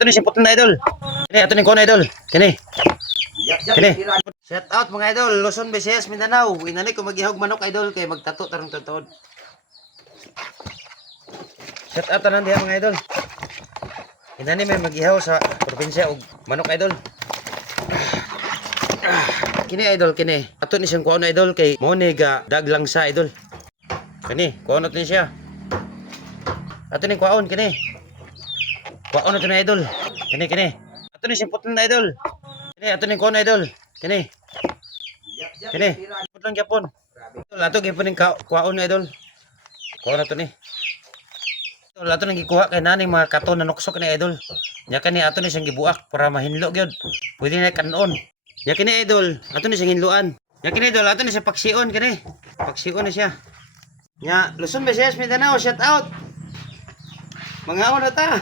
Ato ni si putin na idol. Kini ato ni kon idol. Kini. Kini. Shout out mga idol, Luzon, Visayas, Mindanao. Inani ko maghihog manok idol kay magtato tarong tutuod. Shout out tanan diha mga idol. Inani may maghihaw sa probinsya og manok idol. Kini idol kini. Ato ni siyang kuon idol kay mo ni ga daglang sa idol. Kini, kuon natin siya. Ato ni kuon kini. Kuon natin na idol. Kini. Ato ni siyang putin na idol. Kini ato ni kuon idol. Kini. Putlang gyapon. Ato gyapon ning kuon na idol. Kuon nato ni. Ato nang gikuha kay nani mga katon na nuksok ni idol. Nya kani ato ni siyang gibuak para mahinlo gyud. Pwede na kanon. Ya kini idol, ato ni siyang hinluan. Ya kini idol, ato ni siya paksiun kini. Paksiun na siya. Ya, Luzon, Visayas, Mindanao, shout out. Mga na ta.